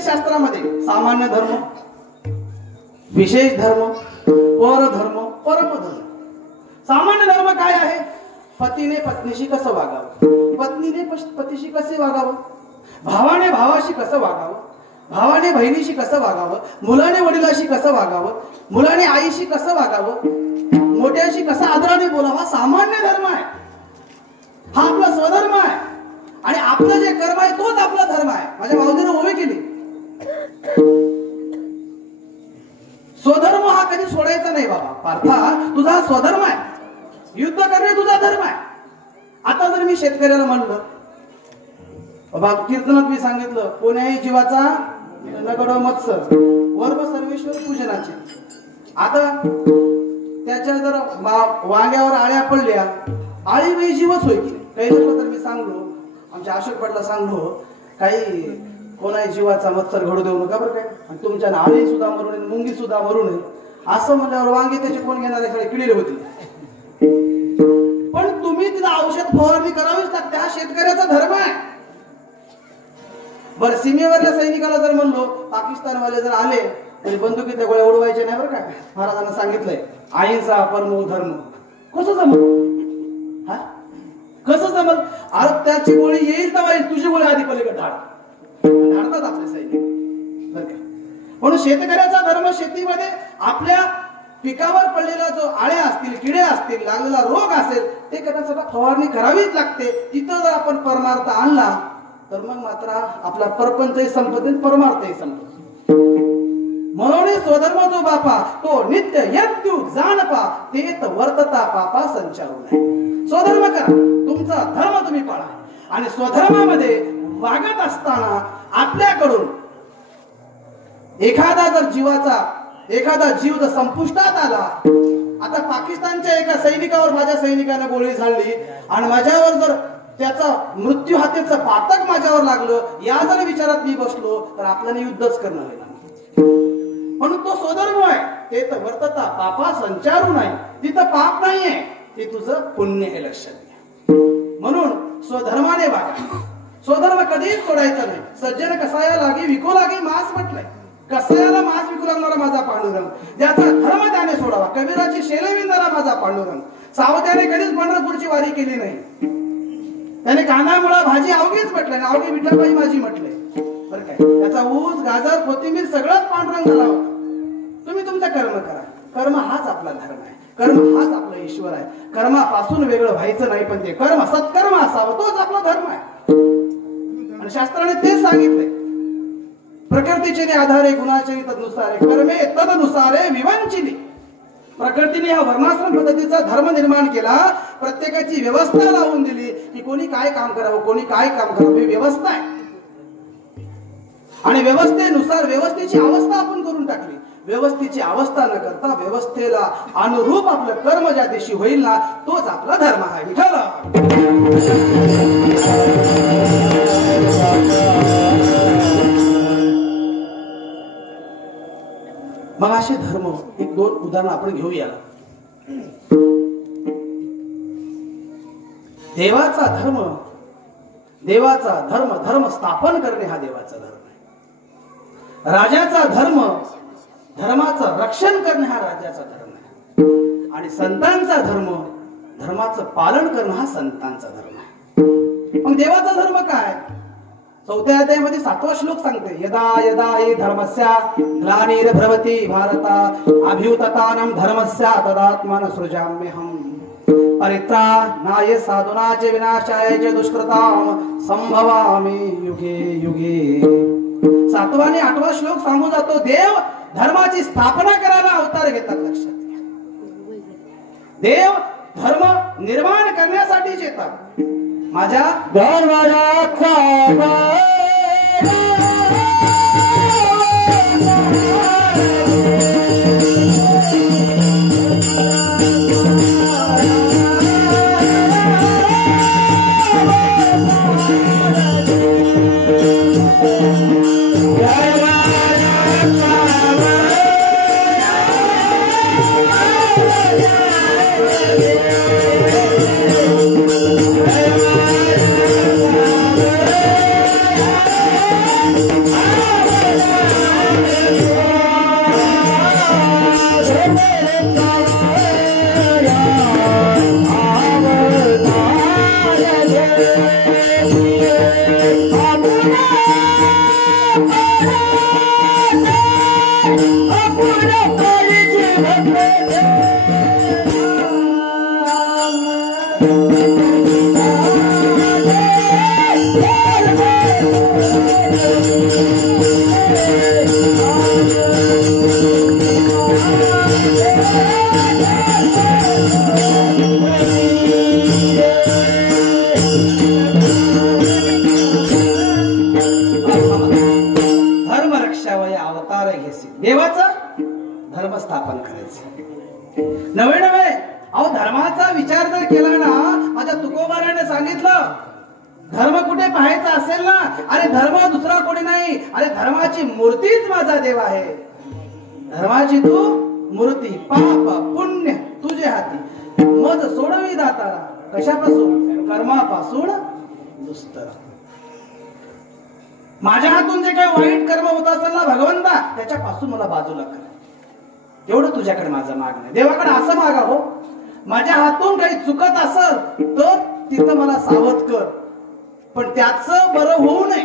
सांगितले शास्त्रामध्ये सामान्य धर्म, विशेष धर्म, परधर्म, परमधर्म. सामान्य धर्म काय आहे? पतीने पत्नीशी कसं वागावं, पत्नीने पतीशी कसे वागावं, भावाने भावाशी कसं वागावं, भावाने बहिणीशी कसं वागावं, मुलाने वडिलाशी कसं वागावं, मुलाने आईशी कसं वागावं, मोठ्याशी कसा आदराने बोलावा. सामान्य धर्म आहे हा, आपला स्वधर्म आहे. आणि आपलं जे कर्म आहे तोच आपला धर्म आहे. माझ्या भाऊजीने ओवी केली, स्वधर्म हा कधी सोडायचा नाही बाबा. पार्था, तुझा हा स्वधर्म आहे, युद्ध करणे तुझा धर्म आहे. आता जर मी शेतकऱ्याला म्हणलं, बाबा कीर्तनात मी सांगितलं कोण्याही जीवाचा नगड मत्सर वर्ग सर्वेश्वर पूजनाचे. आता त्याच्या जर वांग्यावर आळ्या पडल्या, आळी बाई जीवच होईल. काही तर मी सांगलो, आमच्या अशोक पाटला सांगलो, काही कोणाही जीवाचा मत्सर घडू देऊ नका बरं काय. आणि तुमच्या आळी सुद्धा मरू नये, मुंगी सुद्धा मरू नये असं म्हणल्यावर वांगे त्याचे कोण घेणारे सगळे किडीले होते. पण तुम्ही तिला औषध फवारणी करावीच लागते, हा शेतकऱ्याचा धर्म आहे. बरं, सीमेवरल्या सैनिकाला जर म्हणलो, पाकिस्तानवाले जर आले तरी बंदुकीतल्या गोळ्या उडवायच्या नाही बरं काय. महाराजांना सांगितलंय अहिंसा परमो धर्म. कसं जमल हा, कसं जमल? अरे त्याची गोळी येईल तेव्हा येईल, तुझी गोळी आधी पलीकडे धाडतात आपले सैनिक बरं का. म्हणून शेतकऱ्याचा धर्म शेतीमध्ये आपल्या पिकावर पडलेला जो आळ्या असतील, किडे असतील, लागलेला रोग असेल ते करण्यासाठी फवारणी करावीच लागते. तिथं जर आपण परमार्थ आणला तर मग मात्र आपला परपंचही संपत्ती, परमार्थही संपत्ती. म्हणून स्वधर्म जो बापा तो नित्य यत्यु जाणपा, तेत वर्तता पापा संचारू नाही. स्वधर्म करा, तुमचा धर्म तुम्ही पाळा. आणि स्वधर्मामध्ये वागत असताना आपल्याकडून एखादा जीव जर संपुष्टात आला. आता पाकिस्तानच्या एका सैनिकावर माझ्या सैनिकाने गोळी झाडली आणि माझ्यावर जर त्याचा मृत्यू हातेचं पातक माझ्यावर लागलं, या जर विचारात मी बसलो तर आपल्याला युद्धच करणं होईल. म्हणून तो स्वधर्म आहे, ते तर वर्तता पापा संचारू नाही. तिथं पाप नाहीये, ते तुझं पुण्य हे लक्षात घ्या. म्हणून स्वधर्माने वागा, स्वधर्म कधीच सोडायचा नाही. सज्जन कसाया लागे विको लागे मास म्हटलंय. कसायाला मास विकू लागणारा माझा पांडुरंग, ज्याचा धर्म त्याने सोडावा. कबीराची शेले विंदारा माझा पांडुरंग. सावत्याने कधीच पंढरपूरची वारी केली नाही, त्याने कांदा मुळा भाजी अवघीच म्हटलंय, अवघी विठ्ठलबाई माझी म्हटलंय बरं काय. त्याचा ऊस गाजर कोथिंबीर सगळंच पांडुरंग झाला होता. तुम्ही तुमचं कर्म करा, कर्म हाच आपला धर्म आहे, कर्म हाच आपला ईश्वर आहे. कर्मापासून वेगळं व्हायचं नाही, पण ते कर्म सत्कर्म असावं, तोच आपला धर्म आहे. आणि शास्त्राने तेच सांगितलंय, प्रकृतीचे आधारे गुणाचे तदनुसारे कर्मे तदनुसारे विवंचिली. प्रकृतीने या वर्णाश्रम पद्धतीचा धर्म निर्माण केला, प्रत्येकाची व्यवस्था लावून दिली की कोणी काय काम करावं, कोणी काय काम करावं, ही व्यवस्था आहे. आणि व्यवस्थेनुसार व्यवस्थेची अवस्था आपण करून टाकली. व्यवस्थेची अवस्था न करता व्यवस्थेला अनुरूप आपलं कर्म ज्या दिवशी होईल ना, तोच आपला धर्म आहे. विठ्ठल मग असे धर्म एक दोन उदाहरण आपण घेऊया. देवाचा धर्म धर्म स्थापन करणे हा देवाचा धर्म आहे. राजाचा धर्म धर्माचं रक्षण करणे हा राजाचा धर्म आहे. आणि संतांचा धर्म धर्माचं पालन करणं हा संतांचा धर्म आहे. मग देवाचा धर्म काय? 4थ्या अध्यायामध्ये 7वा श्लोक सांगते, यदा यदा हि धर्मस्या ग्लानिर्भवति भारता अभ्युत्थानं धर्मस्या तदात्मन सृजाम्यहम् परित्राणाय साधूनां च विनाशाय च दुष्कृतां संभवामि युगे युगे. 7वा आणि 8वा श्लोक सांगू जातो, देव धर्माची स्थापना करायला अवतार घेतात. लक्षात घ्या, देव धर्म निर्माण करण्यासाठीच येतात. माझ्या धर्माचा देवाचं धर्म स्थापन करायचं नवे नवे. अहो धर्माचा विचार जर केला ना, माझ्या तुकोबाराने सांगितलं धर्म कुठे पाहायचा असेल ना, अरे धर्म दुसरा कोणी नाही, अरे धर्माची मूर्तीच माझा देव आहे. धर्माची तू मूर्ती, पाप पुण्य तुझे हाती, मज सोडवी दातारा. कशापासून? कर्मापासून दुस्तर. माझ्या हातून जे काही वाईट कर्म होत असेल ना भगवंता, त्याच्यापासून मला बाजूला कर. एवढं तुझ्याकडे माझं मागणं आहे. देवाकडे असं मागा हो, माझ्या हातून काही चुकत असेल तर तिथं मला सावध कर, पण त्याचं बरं होऊ नये,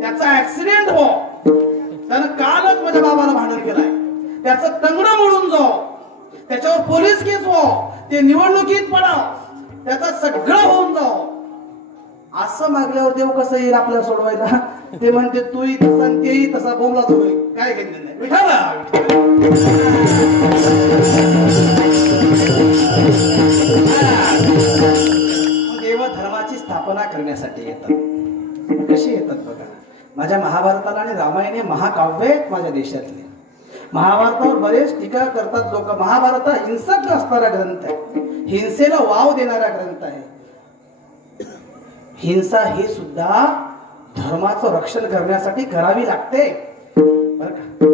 त्याचा ऍक्सिडेंट हो. त्यानं कालच माझ्या बाबाला भांडण केलाय, त्याचं तंगडं मोडून जाओ, त्याच्यावर पोलीस केस हो, ते निवडणुकीत पडाव, त्याचं सगळं होऊन जाओ. असं मागल्यावर देव कसं येईल आपल्याला सोडवायला? ते म्हणते तूही तसा तेही तसा बोंबला तो काय घेतलं नाही. विठाला देव धर्माची स्थापना करण्यासाठी येतात. कशी येतात बघा. माझ्या महाभारताला आणि रामायण हे महाकाव्य आहेत माझ्या देशातले. महाभारतावर बरेच टीका करतात लोक. महाभारत हा हिंसक असणारा ग्रंथ आहे, हिंसेला वाव देणारा ग्रंथ आहे. हिंसा ही सुद्धा धर्माचं रक्षण करण्यासाठी करावी लागते बर का.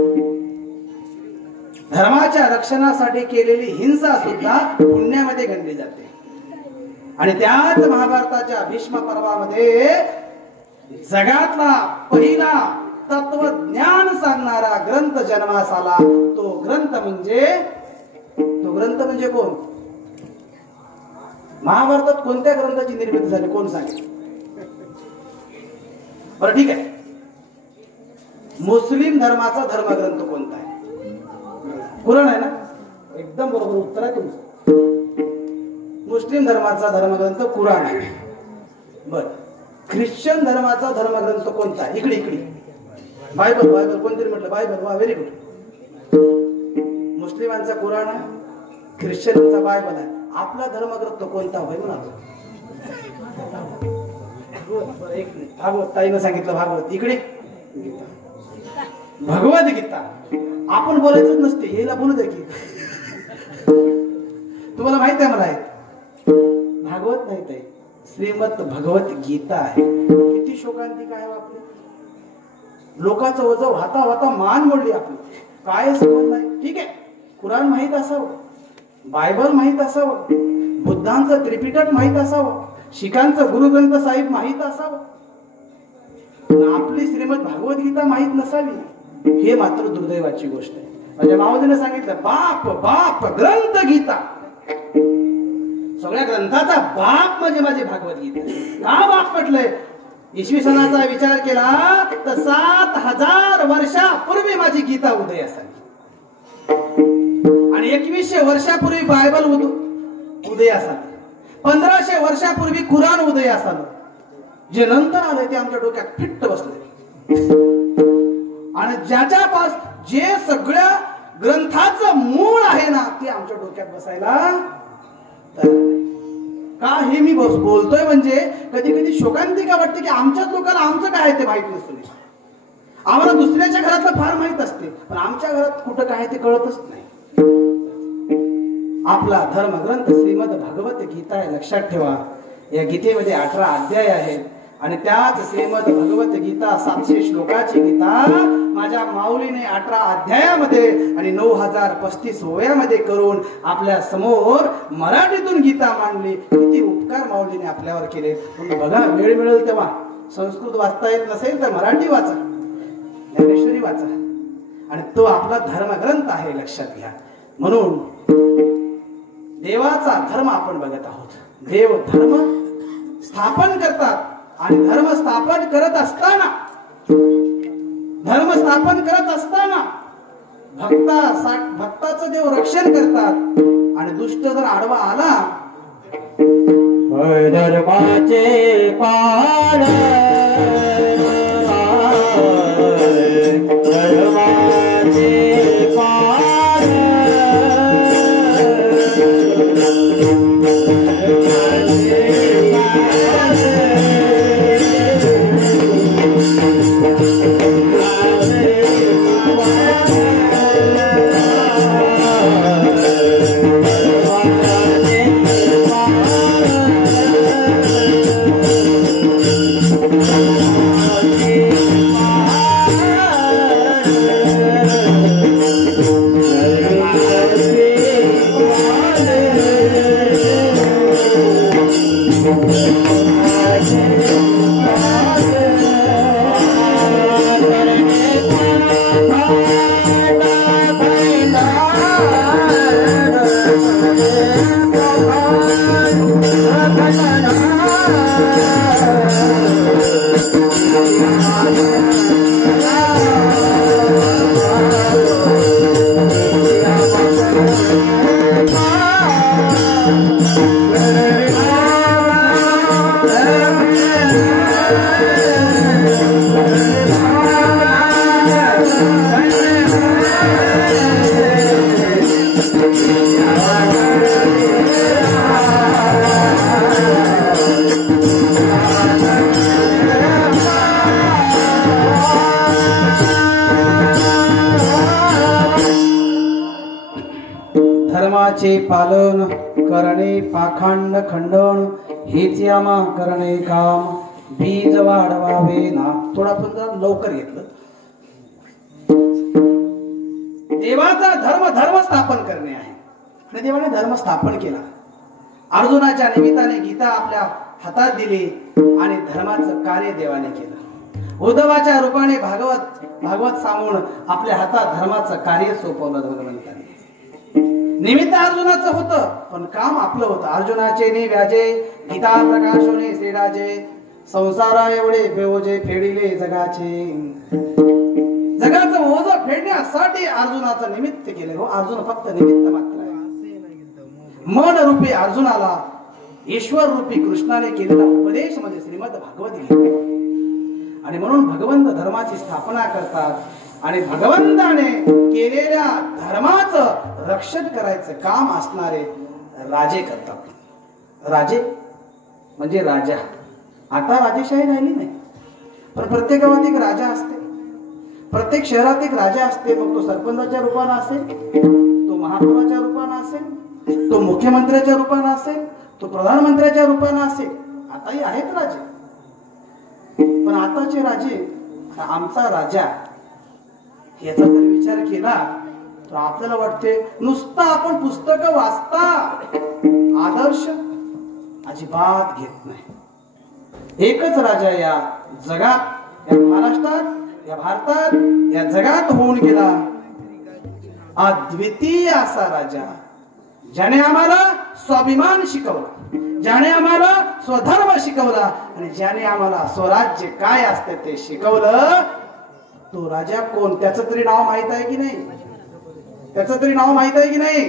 धर्माच्या रक्षणासाठी केलेली हिंसा सुद्धा पुण्यामध्ये गणली जाते. आणि त्याच महाभारताच्या भीष्म पर्वामध्ये जगातला पहिला तत्वज्ञान सांगणारा ग्रंथ जन्मास आला. तो ग्रंथ म्हणजे कोण? महाभारतात कोणत्या ग्रंथाची निर्मिती झाली कोण सांगेल? बरं ठीक आहे. मुस्लिम धर्माचा धर्मग्रंथ कोणता आहे? कुराण आहे ना. एकदम बरोबर उत्तर आहे तुमचं. मुस्लिम धर्माचा धर्मग्रंथ कुराण आहे. बर. ख्रिश्चन धर्माचा धर्मग्रंथ कोणता आहे? इकडे बायबल. कोणतरी म्हटलं बायबल. वा, व्हेरी गुड. मुस्लिमांचा कुराण आहे, ख्रिश्चनांचा बायबल आहे. आपला धर्मग्रंथ कोणता होय म्हणाल? भागवत. ताईनं सांगितलं भागवत. इकडे भगवद्गीता. आपण बोलायचंच नसते, याला बोलू दे की. तुम्हाला माहित आहे मला भागवत नाही ताई, श्रीमद भगवत गीता आहे. किती शोकांतिका आहे आपली. लोकांचं वजन वाता मान मोडली आपली. काय समज नाही. ठीक आहे, कुराण माहित असावं, बायबल माहित असावं, बुद्धांचं त्रिपिटक माहित असावं, शिखांचं गुरुग्रंथ साहिब माहित असावं, आपली श्रीमद भागवत गीता माहित नसावी, हे मात्र दुर्दैवाची गोष्ट आहे. माझ्या मावजीने सांगितलं बाप ग्रंथ गीता. सगळ्या ग्रंथाचा बाप म्हणजे माझी भागवत गीता. का बाप म्हटलंय? इसवी सनाचा विचार केला तर 7000 वर्षापूर्वी माझी गीता उदय असावी आणि 2100 वर्षापूर्वी बायबल उदय असावी, 1500 वर्षापूर्वी कुराण उदय असावं. जे नंतर आले ते आमच्या डोक्यात फिट्ट बसले. आणि ज्याच्यापास जे सगळ्या ग्रंथाचं मूळ आहे ना ते आमच्या डोक्यात बसायला का हे मी बोलतोय म्हणजे कधी कधी शोकांतिका वाटते की आमच्याच लोकांना आमचं काय आहे ते माहित नसतं. आम्हाला दुसऱ्याच्या घरातलं फार माहित असते, पण आमच्या घरात कुठं काय ते कळतच नाही. आपला धर्मग्रंथ श्रीमद भागवत गीता आहे, लक्षात ठेवा. या गीतेमध्ये 18 अध्याय आहेत आणि त्याच श्रीमद भगवत गीता 700 श्लोकाची गीता माझ्या माऊलीने 18 अध्यायामध्ये आणि 9035 ओव्यामध्ये करून आपल्या समोर मराठीतून गीता मांडली. किती उपकार माऊलीने आपल्यावर केले. बघा, वेळ मिळेल तेव्हा संस्कृत वाचता येत नसेल तर मराठी वाचा, ज्ञानेश्वरी वाचा. आणि तो आपला धर्मग्रंथ आहे, लक्षात घ्या. म्हणून देवाचा धर्म आपण बघत आहोत. देव धर्म स्थापन करतात आणि धर्म स्थापन करत असताना धर्म स्थापन करत असताना भक्ताचं देव रक्षण करतात आणि दुष्ट जर आडवा आला धर्माचे पालन धर्माचे पालन करणे पाखंड खंडन हेच यामा करणे काम बीज वाढवावे ना. थोडा आपण जरा लवकर घेतलं. देवाचा धर्म स्थापन करणे आहे आणि देवाने धर्म स्थापन केला. अर्जुनाच्या निमित्ताने गीता आपल्या हातात दिली आणि धर्माचं कार्य देवाने केलं. उद्धवाच्या रूपाने भागवत सांगून आपल्या हातात धर्माचं कार्य सोपवलं भगवंताने. निमित्त अर्जुनाचं होतं पण काम आपलं होतं. अर्जुनाचे ने व्याजे गीता प्रकाशोने श्रीराजे संसारा एवढे बेओजे फेडिले जगाचे. जगाचं ओझ फेडण्यासाठी अर्जुनाचं निमित्त केले. हो, अर्जुन फक्त निमित्त मात्र आहे. मन रूपी अर्जुनाला ईश्वर रूपी कृष्णाने केलेला उपदेश म्हणजे श्रीमद भागवत गीता. आणि म्हणून भगवंत धर्माची स्थापना करतात आणि भगवंताने केलेल्या धर्माचं रक्षण करायचं काम असणारे राजे करतात. राजे म्हणजे राजा. आता राजेशाही राहिली नाही पण प्रत्येक गावात एक राजा असते. प्रत्येक शहरात एक राजा असते. मग तो सरपंचाच्या रूपाने असेल, तो महापौराच्या रूपाने असेल, तो मुख्यमंत्र्याच्या रूपाने असेल, तो प्रधानमंत्र्याच्या रूपाने असेल. आताही आहेत राजे पण आताचे राजे आमचा राजा याचा जर विचार केला तर आपल्याला वाटते नुसतं आपण पुस्तक वाचता आदर्श अजिबात घेत नाही. एकच राजा या जगात, या महाराष्ट्रात, या भारतात, या जगात होऊन गेला. अद्वितीय असा राजा ज्याने आम्हाला स्वाभिमान शिकवला, ज्याने आम्हाला स्वधर्म शिकवला आणि ज्याने आम्हाला स्वराज्य काय असते ते शिकवलं. तो राजा कोण? त्याचं तरी नाव माहित आहे की नाही? त्याचं तरी नाव माहित आहे की नाही?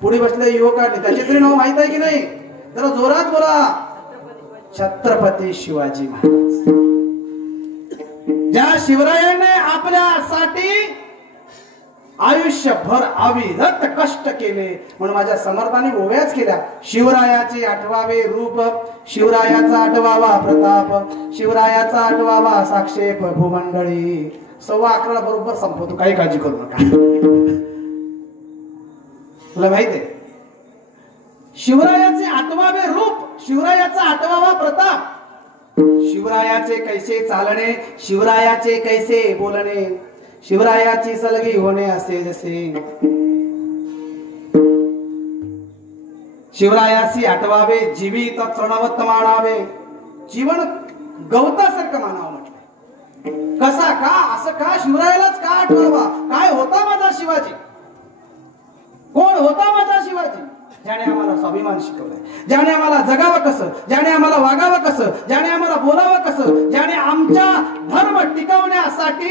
पुढे बसले युवकांनी त्याचे तरी नाव माहित आहे की नाही? जरा जोरात बोला. छत्रपती शिवाजी महाराज. ज्या शिवरायाने आपल्यासाठी आयुष्यभर अविरत कष्ट केले म्हणून माझ्या समर्थाने ओव्याच केल्या. शिवरायाचे आठवावे रूप, शिवरायाचा आठवावा प्रताप, शिवरायाचा आठवावा साक्षेप भूमंडळी. 11:15 बरोबर संपवतो, काही काळजी करू नका. तुला माहित आहे शिवरायाचे आठवावे रूप, शिवरायाचा आठवावा प्रताप, शिवरायाचे कैसे चालणे, शिवरायाचे कैसे बोलणे, शिवरायाची सलगी होणे असे जसे. शिवरायाची आठवावे जीवित तृणवत मानावे. जीवन गवतासारखं मानावं म्हटलं. कसा का असं का शिवरायालाच का आठवावा? काय होता माझा शिवाजी? कोण होता माझा शिवाजी? ज्याने आम्हाला स्वाभिमान शिकवलाय, ज्याने आम्हाला जगावं कसं, ज्याने आम्हाला वागावं कसं, ज्याने आम्हाला बोलावं कसं, ज्याने आमच्या धर्म टिकवण्यासाठी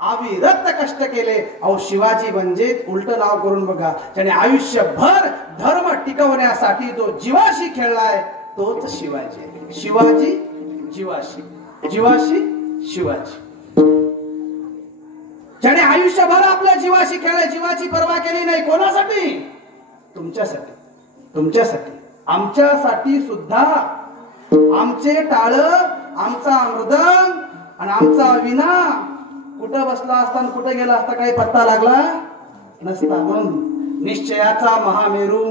अविरत कष्ट केले. अहो शिवाजी म्हणजे उलट नाव करून बघा, ज्याने आयुष्यभर धर्म टिकवण्यासाठी जो जीवाशी खेळलाय तोच शिवाजी. शिवाजी जीवाशी, जीवाशी शिवाजी. ज्याने आयुष्यभर आपल्या जीवाशी खेळले, जीवाची पर्वा केली नाही. कोणासाठी? तुमच्यासाठी, तुमच्यासाठी, आमच्यासाठी सुद्धा. आमचे टाळ, आमचा मृदंग आणि आमचा विना कुठं बसला असता आणि कुठे गेला असता काही पत्ता लागला नसता. म्हणून निश्चयाचा महामेरू,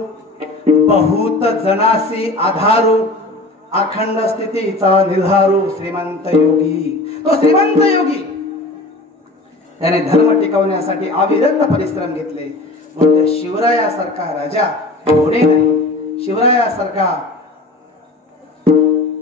बहुत जनासी आधारू, अखंड स्थितीचा निर्धारू श्रीमंत योगी. तो श्रीमंत योगी त्याने धर्म टिकवण्यासाठी अविरत परिश्रम घेतले. म्हणून शिवरायासारखा राजा होणे नाही, शिवरायासारखा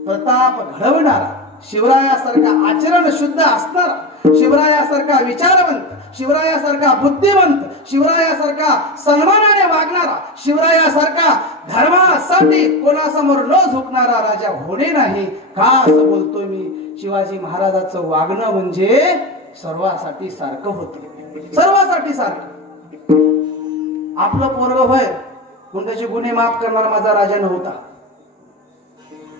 प्रताप घडवणारा, शिवरायासारखा आचरण शुद्ध असणारा, शिवरायासारखा विचारवंत, शिवरायासारखा बुद्धिवंत, शिवरायासारखा सन्मानाने वागणारा, शिवरायासारखा धर्मासाठी कोणासमोर न झुकणारा राजा होणे नाही. का असं बोलतोय मी? शिवाजी महाराजांचं वागणं म्हणजे सर्वासाठी सारखं होतं, सर्वासाठी सारखं. आपलं पोरग होय पण त्याचे गुन्हे माफ करणारा माझा राजा नव्हता.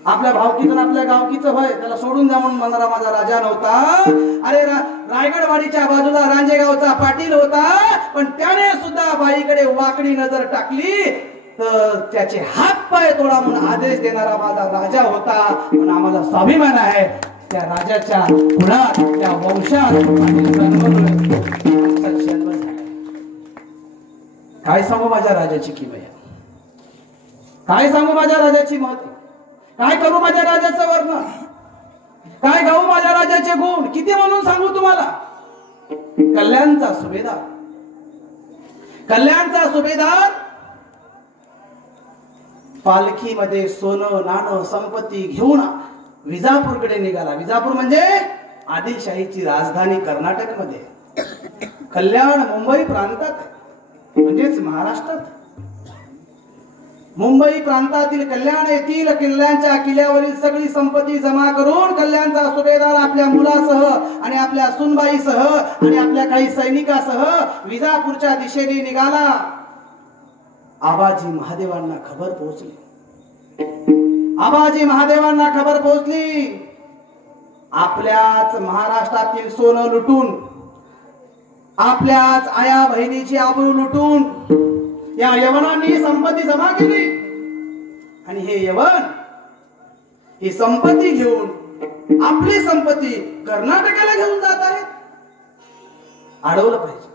आपल्या भावकीचं आपल्या गावकीचं होय त्याला सोडून द्या म्हणून म्हणणारा माझा राजा नव्हता. अरे रायगडवाडीच्या बाजूला रांजेगावचा पाटील होता, पण त्याने सुद्धा बाईकडे वाकडी नजर टाकली तर त्याचे हात पाय तोडा म्हणून आदेश देणारा माझा राजा होता. पण आम्हाला स्वाभिमान आहे त्या राजाच्या कुळात, त्या वंशात आम्ही जन्म झाला. काय सांगू माझ्या राजाची किमया, काय सांगू माझ्या राजाची महत्व, काय करू माझ्या राजाचं वर्णन, काय गाऊ माझ्या राजाचे गुण, किती म्हणून सांगू तुम्हाला. कल्याणचा सुभेदार, कल्याणचा सुभेदार पालखीमध्ये सोनं नाणं संपत्ती घेऊन विजापूरकडे निघाला. विजापूर म्हणजे आदिलशाहीची राजधानी कर्नाटकमध्ये, कल्याण मुंबई प्रांतात म्हणजेच महाराष्ट्रात. मुंबई प्रांतातील कल्याण येथील किल्ल्यांच्या किल्ल्यावरील सगळी संपत्ती जमा करून कल्याणचा सुभेदार आपल्या मुलासह आणि आपल्या सुनबाईसह आणि आपल्या काही सैनिकासह विजापूरच्या दिशेने निघाला. आबाजी महादेवांना खबर पोहोचली, आबाजी महादेवांना खबर पोहोचली. आपल्याच महाराष्ट्रातील सोनं लुटून, आपल्याच आया बहिणीची आबरू लुटून या यवनांनी संपत्ती जमा केली. आणि हे यवन ही संपत्ती घेऊन आपली संपत्ती कर्नाटकाला घेऊन जात आहेत. अडवलं पाहिजे,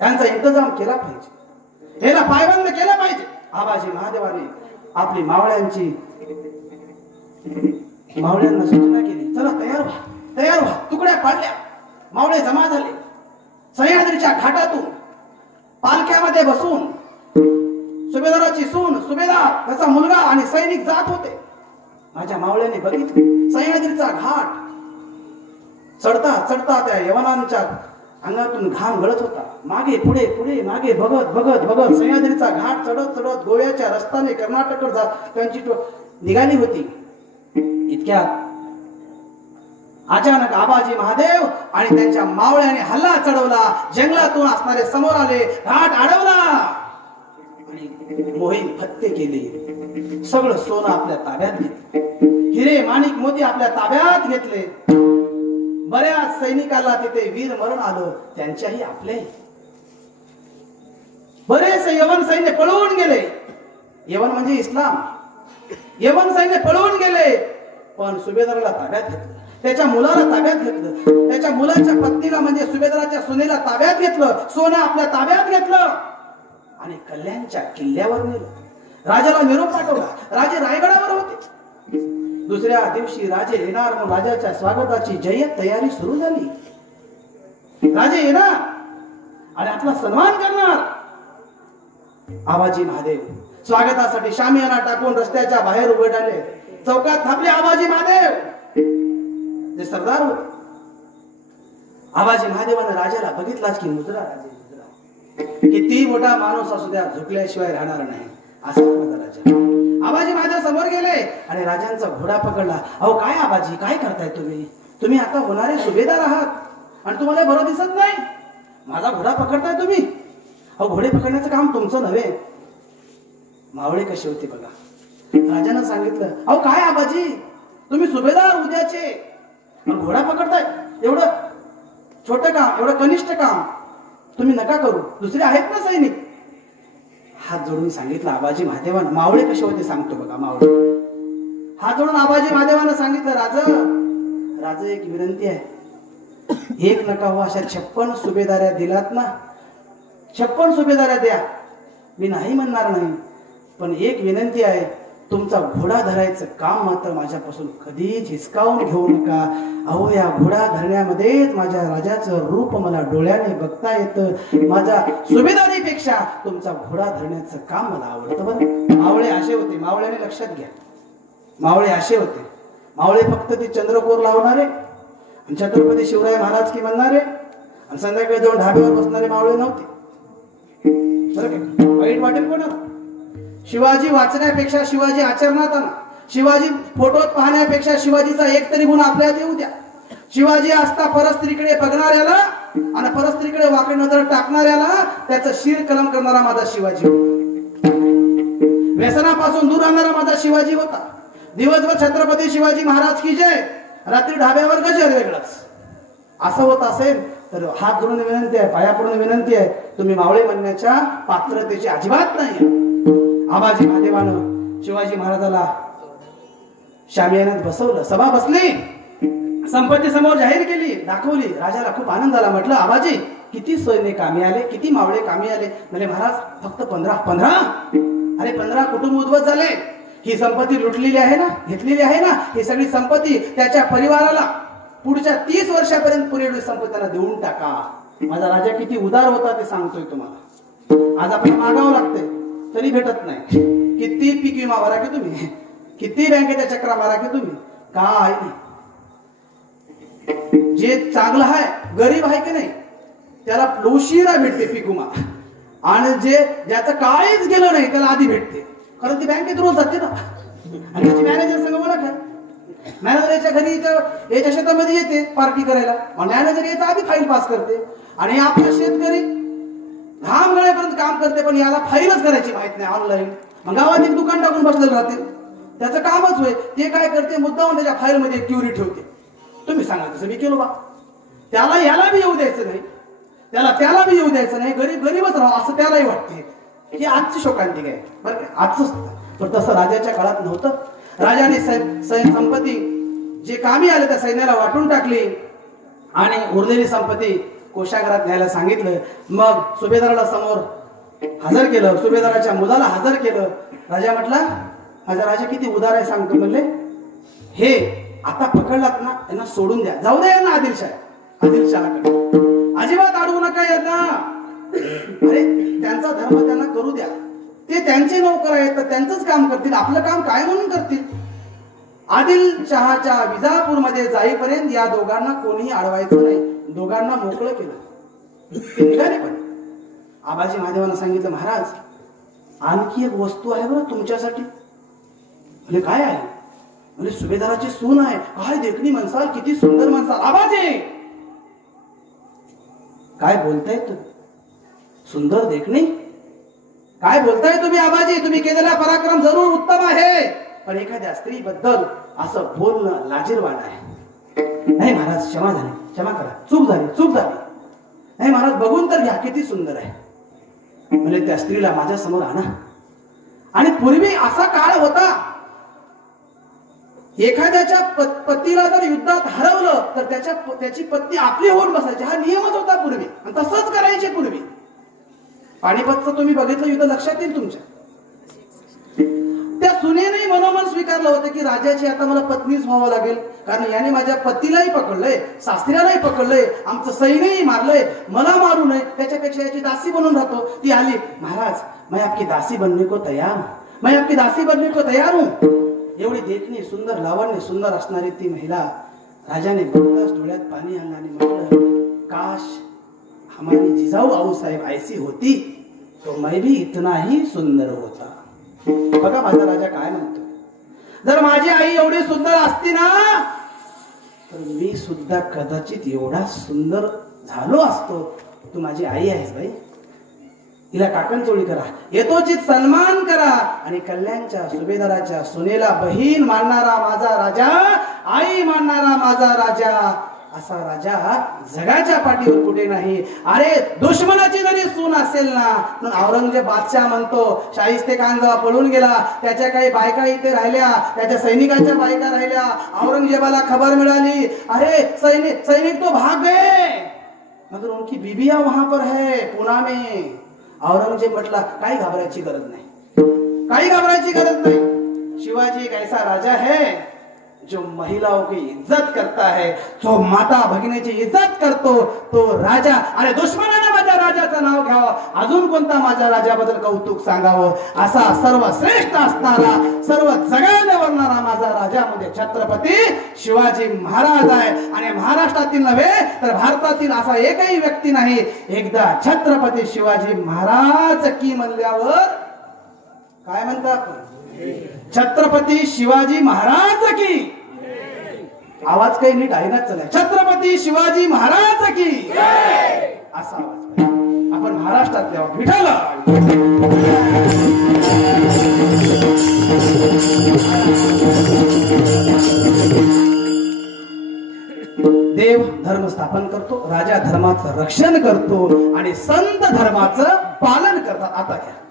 त्यांचा इंतजाम केला पाहिजे, याला पायबंद केला पाहिजे. आबाजी महादेवाने आपली मावळ्यांना सूचना केली, चला तयार व्हा, तयार व्हा. तुकड्या पाडल्या, मावळे जमा झाले. सह्याद्रीच्या घाटातून पालख्यामध्ये बसून सुभेदाराची सून, सुभेदार, त्याचा मुलगा आणि सैनिक जात होते. माझ्या मावळ्याने बघितले सह्याद्रीचा घाट. चढता चढता त्या यवनांच्या अंगातून घाम गळत होता. मागे पुढे पुढे मागे बघत बघत बघत सह्याद्रीचा घाट चढत चढत गोव्याच्या रस्त्याने कर्नाटककडे जात त्यांची निघाली होती. इतक्यात अचानक आबाजी महादेव आणि त्यांच्या मावळ्याने हल्ला चढवला. जंगलातून असणारे समोर आले, घाट अडवला आणि मोहीम फत्ते केली. सगळं सोनं आपल्या ताब्यात घेतले, हिरे माणिक मोती आपल्या ताब्यात घेतले. बऱ्याच सैनिकाला तिथे वीर मरण आलं, त्यांच्याही आपले. बरेच यवन सैन्य पळून गेले. यवन म्हणजे इस्लाम. यवन सैन्य पळून गेले, पण सुभेदाराला ताब्यात घेतलं, त्याच्या मुलाला ताब्यात घेतलं, त्याच्या मुलाच्या पत्नीला म्हणजे सुभेदाराच्या सुनेला ताब्यात घेतलं, सोनं आपल्या ताब्यात घेतलं आणि कल्याणच्या किल्ल्यावर नेलं. राजाला निरोप पाठवला. राजे रायगडावर होते. दुसऱ्या दिवशी राजे येणार म्हणून राजाच्या स्वागताची जय्यत तयारी सुरू झाली. राजे येणार आणि आपला सन्मान करणार. आबाजी महादेव स्वागतासाठी शामियाना टाकून रस्त्याच्या बाहेर उभे राहिले. चौकात थांबले आबाजी महादेव, जे सरदार होते. आबाजी महादेवाने राजाला बघितलाच की मुजरा राजे मुजरा. किती मोठा माणूस असू द्या झुकल्याशिवाय राहणार नाही असा माझा राजा. आबाजी माझ्या समोर गेले आणि राजांचा घोडा पकडला. अहो काय आबाजी, काय करताय तुम्ही आता होणारे सुभेदार आहात आणि तुम्हाला बरं दिसत नाही, माझा घोडा पकडताय तुम्ही. अहो घोडे पकडण्याचं काम तुमचं नव्हे. मावळे कसे होते बघा. राजानं सांगितलं, अहो काय आबाजी, तुम्ही सुभेदार उद्याचे घोडा पकडताय, एवढं छोटं काम, एवढं कनिष्ठ काम तुम्ही नका करू, दुसरे आहेत ना सैनिक. हात जोडून सांगितलं आबाजी महादेवानं. मावळे कसे होते सांगतो बघा. मावळे हात जोडून आबाजी महादेवानं सांगितलं, राज एक विनंती आहे, एक नका हो, अशा 56 सुभेदाऱ्या दिलात ना, 56 सुभेदाऱ्या द्या, मी नाही म्हणणार नाही, पण एक विनंती आहे, तुमचा घोडा धरायचं काम मात्र माझ्यापासून कधीच हिसकावून घेऊ नका. अहो या घोडा धरण्यामध्येच माझ्या राजाचं रूप मला डोळ्याने बघता येतं. माझ्या सुभेदारीपेक्षा तुमचा घोडा धरण्याचं काम मला आवडतं. बरं मावळे असे होते, मावळ्याने लक्षात घ्या, मावळे असे होते. मावळे फक्त ते चंद्रकोर लावणारे आणि छत्रपती शिवराय महाराज की म्हणणारे आणि संध्याकाळी जाऊन ढाब्यावर बसणारे मावळे नव्हते. बरं का, वाईट वाटेल कोणाला. शिवाजी वाचण्यापेक्षा शिवाजी आचरणात आणा. शिवाजी फोटोत पाहण्यापेक्षा शिवाजीचा एक तरी गुण आपल्याला येऊ द्या. शिवाजी असता परस्त्रीकडे बघणाऱ्याला आणि परस्त्रीकडे वाकडी नजर टाकणाऱ्याला त्याचं शिर कलम करणारा माझा शिवाजी होता. व्यसनापासून दूर राहणारा माझा शिवाजी होता. दिवसभर छत्रपती शिवाजी महाराज की जय, रात्री ढाब्यावर गजर वेगळंच. असं होत असेल तर हात जोडून विनंती आहे, पाया पडून विनंती आहे, तुम्ही मावळे म्हणण्याच्या पात्रतेची अजिबात नाही. आबाजी महादेवानं शिवाजी महाराजाला शामियानात बसवलं. सभा बसली, संपत्ती समोर जाहीर केली, दाखवली. राजाला खूप आनंद झाला. म्हटलं आबाजी किती सैन्य कामी आले, किती मावळे कामी आले. म्हणजे महाराज फक्त 15. अरे 15 कुटुंब उद्ध्वस्त झाले. ही संपत्ती लुटलेली आहे ना, घेतलेली आहे ना, ही सगळी संपत्ती त्याच्या परिवाराला पुढच्या 30 वर्षापर्यंत पुरेल संपत्ती त्याला देऊन टाका. माझा राजा किती उदार होता ते सांगतोय तुम्हाला. आज आपल्याला मागावं लागतंय तरी भेटत नाही. किती पीक विमा भरा की तुम्ही, किती बँकेच्या चक्रा मारा की तुम्ही, काय नाही. जे चांगलं आहे, गरीब आहे की नाही, त्याला उशिरा भेटते पीक विमा, आणि ज्याचं काहीच गेलं नाही त्याला आधी भेटते. कारण ती बँकेत रोज जाते ना, आणि त्याची मॅनेजर संग ओळख आहे. मॅनेजर याच्या घरी याच्या शेतामध्ये येते पार्टी करायला, मॅनेजर याचा आधी फाईल पास करते. आणि आपला शेतकरी घाम गळ्यापर्यंत काम करते, पण याला फाईलच करायची माहित नाही ऑनलाईन. मग गावात एक दुकान टाकून बसलेलं राहते, त्याचं कामच होय. ते काय करते, मुद्दाम त्याच्या फाईलमध्ये क्युरी ठेवते. तुम्ही सांगा तसं मी केलो बा. त्याला याला बी येऊ द्यायचं नाही, त्याला बी येऊ द्यायचं नाही, गरीबच राहा असं त्यालाही वाटते. ही आजची शोकांतिक आहे बरं का, आजच. पण तसं राजाच्या काळात नव्हतं. राजाने संपत्ती जे कामी आले त्या सैन्याला वाटून टाकली आणि उरलेली संपत्ती कोषागारात न्यायला सांगितलं. मग सुभेदाराला समोर हजर केलं, सुभेदाराच्या मुलाला हजर केलं. राजा म्हटला, माझा राजा किती उदार आहे सांगतो. म्हणले, हे आता पकडलात ना, त्यांना सोडून द्या, जाऊ द्या यांना आदिलशहाकडे, अजिबात अडवू नका यांना. अरे त्यांचा धर्म त्यांना करू द्या, ते त्यांचे नोकर आहेत तर त्यांचंच काम करतील, आपलं काम काय म्हणून करतील. आदिलशहाच्या विजापूरमध्ये जाईपर्यंत या दोघांना कोणीही अडवायचं नाही. दोघांना मोकळं केलं, ते निघाले. पण आबाजी महादेवांना सांगितलं, महाराज आणखी एक वस्तू आहे बरं तुमच्यासाठी. म्हणजे काय आहे. म्हणजे सुभेदाराची सून आहे. काय देखणी म्हणसाल, किती सुंदर म्हणसाल. आबाजी काय बोलताय तू, सुंदर देखणी काय बोलताय तुम्ही. आबाजी तुम्ही केलेला पराक्रम जरूर उत्तम आहे, पण एखाद्या स्त्रीबद्दल असं बोलणं लाजिरवाण आहे. नाही महाराज, क्षमा झाली, क्षमा करा, चूक झाली. नाही महाराज, बघून तर घ्या, किती सुंदर आहे. म्हणजे त्या स्त्रीला माझ्या समोर आणा. आणि पूर्वी असा काळ होता, एखाद्याच्या पतीला जर युद्धात हरवलं तर त्याची पत्नी आपली होऊन बसायची. हा नियमच होता पूर्वी, आणि तसंच करायचे पूर्वी. पानिपतचं तुम्ही बघितलं युद्ध, लक्षात येईल तुमच्या. त्या सुनेने मनोमन स्वीकारलं होतं की राजाची आता मला पत्नीच व्हावं लागेल, कारण याने माझ्या पतीलाही पकडलंय, सासऱ्यालाही पकडलंय, आमचं सैन्यही मारलंय, मला मारू नये, त्याच्यापेक्षा याची दासी बनून राहतो. ती आली, महाराज मैं आपकी दासी बनने को तयार हूं. एवढी देखणी सुंदर, लावण्य सुंदर असणारी ती महिला, राजाने बघताच डोळ्यात पाणी आणलं आणि म्हटलं, काश हमारी जिजाऊ आऊसाहेब ऐसी होती तो मैं भी इतना ही सुंदर होता. बघा माझा राजा काय म्हणतो, जर माझी आई एवढी सुंदर असती ना तर मी सुद्धा कदाचित एवढा सुंदर झालो असतो. तू माझी आई आहेस बाई, तिला काकणचोळी करा, येतोचित सन्मान करा आणि कल्याणच्या सुभेदाराच्या सुनेला बहीण मानणारा माझा राजा, आई मानणारा माझा राजा, असा राजा जगाच्या पाठीवर कुठे नाही. अरे दुश्मनाची जरी सून असेल ना, म्हणून औरंगजेब बादशाह म्हणतो, शाहिस्ते खान जेव्हा पळून गेला त्याच्या काही बायका इथे राहिल्या, त्याच्या सैनिकांच्या बायका राहिल्या. औरंगजेबाला खबर मिळाली, अरे सैनिक तो भाग गए मगर उनकी बीबियां वहां पर है पुणे में. औरंगजेब म्हटला काही घाबरायची गरज नाही, काही घाबरायची गरज नाही. शिवाजी एक ऐसा राजा है जो महिलाओं की इज्जत करता है, जो माता भगिनीची इज्जत करतो तो राजा. अरे दुश्मनाने माझ्या राजाचं नाव घ्यावं, अजून कोणता माझ्या राजाबद्दल कौतुक सांगावं. असा सर्वश्रेष्ठ असणारा, सर्व जगाने वरणारा माझा राजा म्हणजे छत्रपती शिवाजी महाराज आहे. आणि महाराष्ट्रातील नव्हे तर भारतातील असा एकही व्यक्ती नाही, एकदा छत्रपती शिवाजी महाराज की म्हणल्यावर काय म्हणतात, छत्रपती शिवाजी महाराज की. आवाज काही नीट आहे ना, चला छत्रपती शिवाजी महाराज की असा आवाज. आपण महाराष्ट्रातल्या विठ्ठल देव धर्म स्थापन करतो, राजा धर्माचं रक्षण करतो आणि संत धर्माचं पालन करतात. आता घ्या